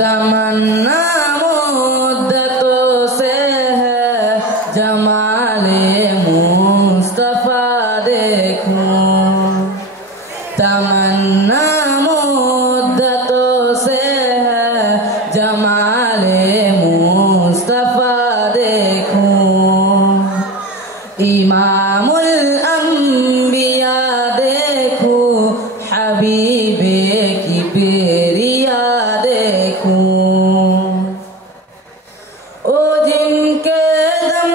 तमन्ना मुद्दतों से है जमाले मुस्तफा देखूं। तमन्ना मुद्दतों से है जमाले मुस्तफा देखूं। इमामुल अंबिया देखूं, हबीबे की पेरिया देखूं। ओ जिनके दम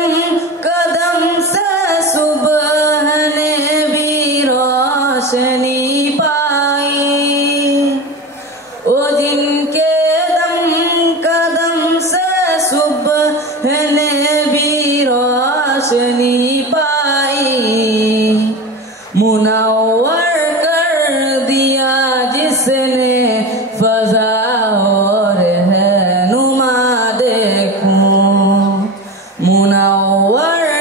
कदम से सुबह ने भी रोशनी पाई। ओ जिनके दम कदम से सुबह ने भी रोशनी पाई। मुनव्वर कर दिया जिसने फजा और है नुमा देखूं। मुनव्वर